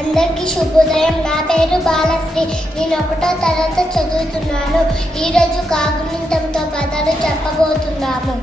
అందరికీ శుభోదయం. నా పేరు బాలశ్రీ. నేను 1వ తరగతి చదువుతున్నాను. ఈరోజు కాగుణితంతో పదాలు చెప్పబోతున్నాము.